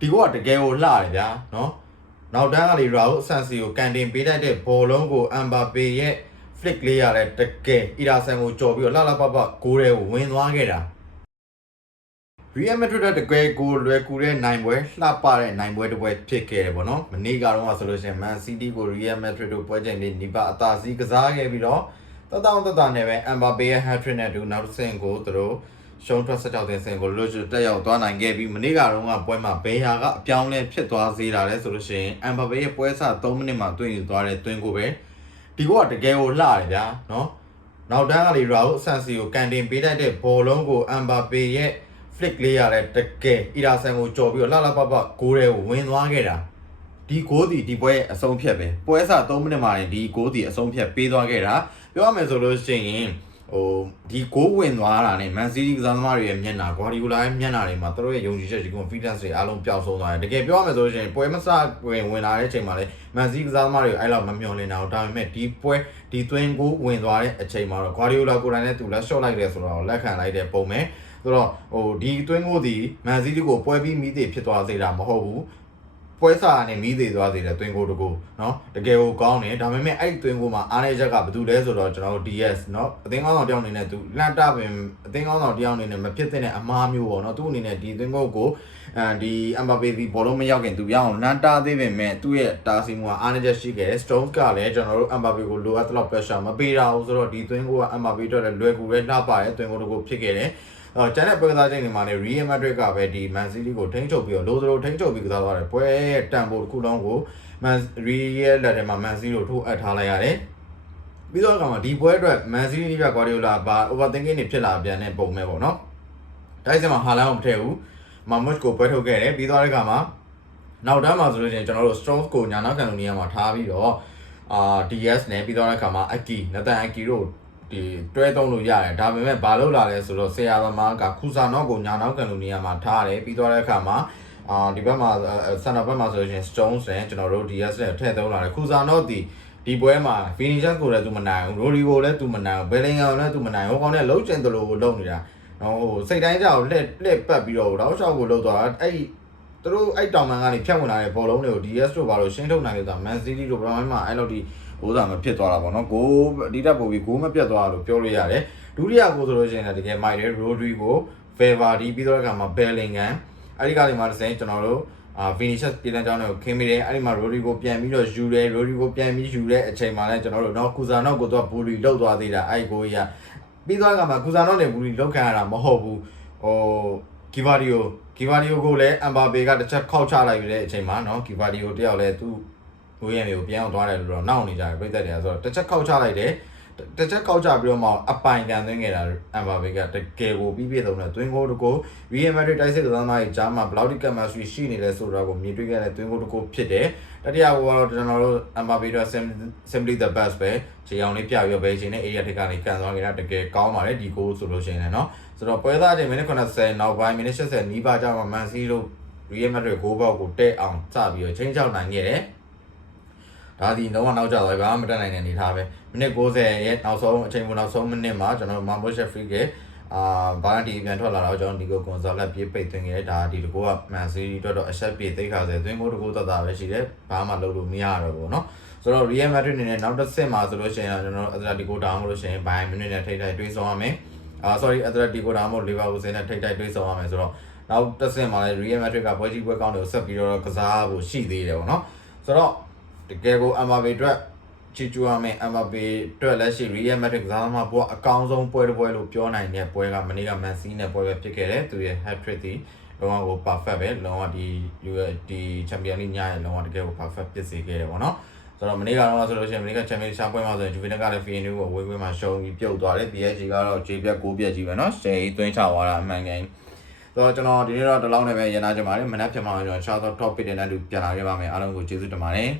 ဒီကောတကယ်ကိုလှတယ်ဗျာနော်နောက်တန်းကလေရာဦးဆန်စီကိုကန်တင်ပေးလိုက်တဲ့ဘောလုံးကိုအမ်ဘာပေရဲ့ flick လေးရတယ်တကယ်အီရာဆန်ကိုကြော်ပြီးတော့လှလှပပဂိုးတွေကိုဝင်သွားခဲ့တာReal Madrid တကယ်ကိုလွယ်ကူတဲ့နိုင်ပွဲလှပတဲ့နိုင်ပွဲတစ်ပွဲဖြစ်ခဲ့တယ်ပေါ့နော်မနေ့ကတော့ဆိုလို့ရှိရင် Man City ကို Real Madrid တို့ပွဲချိန်လေးနီးပါအသာစီးကစားခဲ့ပြီးတော့တနဲ့ပဲ Mbappe ရဲ့ hat-trick နဲ့တူနောက်တစ်ဆင့်ကိုသူတို့ရှုံးထွက်16တင်ဆင့်ကိုလွတ်ကျွတ်တက်ရောက်သွားနိုင်ခဲ့ပြီးမနေ့ကတော့ပွဲမှာဘေယာကအပြောင်းလဲဖြစ်သွားစေတာလဲဆိုလို့ရှိရင် Mbappe ရဲ့ပွဲစ3မိနစ်မှာတွင်ယူသွားတဲ့တွင်ကိုပဲဒီကောတကယ်ကိုလှတယ်ဗျာနော်နောက်တန်းကလေရာဦးဆန်စီကိုကန်တင်ပေးလိုက်တဲ့ဘောလုံးကို Mbappe ရဲ့flick လေးရတယ်တကယ်အီရာဆန်ကိုကြော်ပြီးတော့လှလှပပဂိုးတွေကိုဝင်သွားခဲ့တာဒီဂိုးဒီပွဲအဆုံးဖြတ်ပဲပွဲစ3မိနစ်မှာဒီဂိုးဒီအဆုံးဖြတ်ပေးသွားခဲ့တာပြောရမယ်ဆိုလို့ရှိရင်ဒီဂိုးဝင်သွားတာနဲ့ Man City ကစားသမားတွေရဲ့မျက်နှာ Guardiola ရဲ့မျက်နှာတွေမှာသူတို့ရဲ့ယုံကြည်ချက်ဒီ confidence တွေအားလုံးပျောက်ဆုံးသွားတယ်တကယ်ပြောရမယ်ဆိုလို့ရှိရင်ပွဲမစဝင်လာတဲ့အချိန်မှာလေ Man City ကစားသမားတွေအဲ့လောက်မမျှော်လင့်တာဒါပေမဲ့ဒီပွဲဒီသွင်းဂိုးဝင်သွားတဲ့အချိန်မှာတော့ Guardiola ကိုယ်တိုင်နဲ့သူလက် shot လိုက်တယ်ဆိုတော့လက်ခံလိုက်တဲ့ပုံပဲဆိုတော့ဒီတွင်းကိုဒီ Man City ကိုပွဲပြီးမိသေးဖြစ်သွားစေတာမဟုတ်ဘူးပွဲစားနဲ့မိသေးသွားစေတဲ့တွင်းကိုတကူเนาะတကယ်ကိုကောင်းတယ်ဒါပေမဲ့အဲ့တွင်းကိုမှာအားနေချက်ကဘာတူလဲဆိုတော့ကျွန်တော်တို့ DS เนาะအသင်းကောင်းဆောင်တယောက်အနေနဲ့သူလန့်တပင်အသင်းကောင်းဆောင်တယောက်အနေနဲ့မဖြစ်တဲ့အမားမျိုးပေါ့เนาะသူ့အနေနဲ့ဒီတွင်းကိုဒီ Mbappe ဒီဘောလုံးမရောက်ခင်သူရအောင်လန့်တားသေးပေမဲ့သူ့ရဲ့တာစီမှုကအားနေချက်ရှိခဲ့တယ် Stones ကလည်းကျွန်တော်တို့ Mbappe ကိုလိုအပ်တဲ့ pressure မပေးတာဘူးဆိုတော့ဒီတွင်းကိုက Mbappe အတွက်လည်းလွယ်ကူပဲလှပတယ်တွင်းကိုတကူဖြစ်ခဲ့တယ်ကျန်တဲ့ပွဲကစားချိန်တွေမှာလည်း Real Madrid ကပဲဒီ Man City ကိုထိန်းချုပ်ပြီးတော့လိုသလိုထိန်းချုပ်ပြီးကစားသွားတယ်ပွဲတန်ဖိုးတစ်ခုလုံးကို Real လက်ထဲမှာ Man City ကိုထိုးအပ်ထားလိုက်ရတယ်ပြီးတော့ကောင်မှာဒီပွဲအတွက် Man City က Guardiola ဘာ overthinking တွေဖြစ်လာပြန်တဲ့ပုံပဲပေါ့နော်တိုက်စစ်မှာဟာလန်ကိုမထည့်ဘူး Mamush ကိုပွဲထုတ်ခဲ့တယ်ပြီးတော့တဲ့ကောင်မှာနောက်တန်းမှာဆိုလို့ရှိရင်ကျွန်တော်တို့ Stones ကိုညာနောက်ကန်လိုနေရာမှာထားပြီးတော့DS နဲ့ပြီးတော့တဲ့ကောင်မှာ Nathan Aki တို့ဒီတွဲသုံးလို့ရတယ်ဒါပေမဲ့ဘာလို့လာလဲဆိုတော့ဆရာသမားကခူစာနော့ကိုညာနောက်ကန်လိုနေရာမှာထားတယ်ပြီးသွားတဲ့အခါမှာဒီဘက်မှာစန်တာဘက်မှာဆိုရင် Stones နဲ့ကျွန်တော်တို့ DS နဲ့ထည့်သုံးလာတယ်ခူစာနော့ဒီပွဲမှာ Vinicius ကိုလည်းသူမနိုင်ဘူး Rodrigo လည်းသူမနိုင်ဘူး Bellingham လည်းသူမနိုင်ဘူးဟိုကောင်နဲ့လုံးကျင်တယ်လို့လုပ်နေတာဟိုစိတ်တိုင်းကြောက်လှည့်ပတ်ပြီးတော့တောက်လျှောက်ကိုလှုပ်သွားအဲ့သူတို့အဲ့တောင်ပန်ကနေဖြတ်ဝင်လာတဲ့ဘောလုံးတွေကို DS တို့ဘာလို့ရှင်းထုတ်နိုင်လဲဆိုတာ Man City တို့ဘယ်မှာအဲ့လိုဒီဟိုစားမဖြစ်သွားတာပေါ့နော်ဂိုးအတိတက်ပို့ပြီးဂိုးမပြတ်သွားလို့ပြောလို့ရတယ်ဒုတိယဂိုးဆိုလို့ရှိရင်လည်းတကယ်မိုက်တယ် Rodrigo Valverde ပြီးတော့ကမှ Bellingham အဲ့ဒီကနေမှတစ်စင်းကျွန်တော်တို့Vinicius ပြည်တန်းကြောင်းတွေကိုခင်းမိတယ်အဲ့ဒီမှာ Rodrigo ပြန်ပြီးတော့ယူတယ် Rodrigo ပြန်ပြီးယူတဲ့အချိန်မှာလည်းကျွန်တော်တို့တော့ကူဇာနော့ကိုတော့ဘူလီလောက်သွားသေးတာအဲ့ဂိုးကြီးကပြီးတော့ကမှကူဇာနော့နဲ့ဘူလီလောက်ခံရတာမဟုတ်ဘူးGivardio ကိုလည်း Mbappe ကတစ်ချက်ခောက်ချလိုက်ပြီးတဲ့အချိန်မှာနော် Givardio တယောက်လည်းသူ့ဝေးရမျိုးပြန်အောင်သွားတယ်လို့တော့နောက်နေကြတယ်ပြည်သက်တယ်ဆိုတော့တစ်ချက်ခောက်ချလိုက်တယ်တစ်ချက်ခောက်ချပြီးတော့မှအပိုင်ကန်သွင်းခဲ့တာ Mbappe ကတကယ်ကိုပြီးပြည့်စုံတဲ့သွင်းဂိုးတစ်ခု Real Madrid တိုက်စစ်ကစားသမားတွေကြားမှာ Bloody chemistry ရှိနေလဲဆိုတော့ကိုမြင်တွေ့ခဲ့တဲ့သွင်းဂိုးတစ်ခုဖြစ်တယ်တတိယဂိုးကတော့ကျွန်တော်တို့ Mbappe တော့ simply the best ပဲခြေအောင်လေးပြပြီးတော့ပဲချိန်နဲ့ area ထိပ်ကနေကန်သွားခဲ့တာတကယ်ကောင်းပါတယ်ဒီဂိုးဆိုလို့ရှိရင်လည်းเนาะဆိုတော့ပွဲသားချိန်မိနစ်80နောက်ပိုင်းမိနစ်80နီးပါးကြာမှ Man City တို့ Real Madrid ဂိုးပေါက်ကိုတက်အောင်စပြီးတော့ချိန်ချောက်နိုင်ခဲ့တယ်ဒါဒီတော့နောက်ကျသွားပြီဘာမှမတက်နိုင်တဲ့အနေထားပဲမိနစ်90ရဲ့နောက်ဆုံးအချိန်ကနောက်ဆုံးမိနစ်မှာကျွန်တော်မာမိုရှက်ဖရီကဘာလန်တီပြန်ထွက်လာတော့ကျွန်တော်ဒီကိုကွန်ဆာလက်ပြေးပိတ်သွင်းခဲ့တယ်ဒါဒီတကူကမန်စီးတီအတွက်တော့အဆက်ပြေးသိခါစေသွင်းကိုတကူသက်သာပဲရှိတယ်ဘာမှလုပ်လို့မရတော့ဘူးเนาะဆိုတော့ Real Madrid အနေနဲ့နောက်တစ်ဆင့်မှာဆိုလို့ရှိရင်ကျွန်တော် Atletico ဒါမှမဟုတ်လို့ရှိရင် Bayern Munich နဲ့ထိပ်တိုက်တွေ့ဆုံရမယ်sorry Atletico ဒါမှမဟုတ် Liverpool နဲ့ထိပ်တိုက်တွေ့ဆုံရမယ်ဆိုတော့နောက်တစ်ဆင့်မှာလည်း Real Madrid ကပွဲကြီးပွဲကောင်းတွေကိုဆက်ပြီးတော့ကစားဖို့ရှိသေးတယ်ပေါ့เนาะဆိုတော့တကယ်ကို Mbappe အတွက်ချီကျူရမယ် Mbappe အတွက်လက်ရှိ Real Madrid ကစားသမားပေါ်အကောင်းဆုံးပွဲတစ်ပွဲလို့ပြောနိုင်တဲ့ပွဲကမနေ့က Man City နဲ့ပွဲပဲဖြစ်ခဲ့တယ်သူရဲ့ hat-trick ဒီလုံးဝကို perfect ပဲလုံးဝဒီ Champions League ညရဲ့လုံးဝတကယ်ကို perfect ဖြစ်စေခဲ့တယ်ပေါ့နော်ဆိုတော့မနေ့ကတော့ဆိုလို့ရှိရင်မနေ့က Champions League ပွဲမှာဆိုရင် Juventus ကလည်း Feyenoord ကိုအဝေးကွင်းမှာရှုံးပြီးပြုတ်သွားတယ် PSG ကတော့ J ပြတ်9ပြတ်ကြီးပဲเนาะရှယ်သွင်းချသွားတာအမှန်ကန်ဆိုတော့ကျွန်တော်ဒီနေ့တော့ဒီလောက်နဲ့ပဲရန်နာကြပါတယ်မနက်ဖြန်မှာကျွန်တော် Shadow Topic တွေနဲ့အတူပြန်လာခဲ့ပါမယ်အားလုံးကိုကျေးဇူးတင်ပါတယ်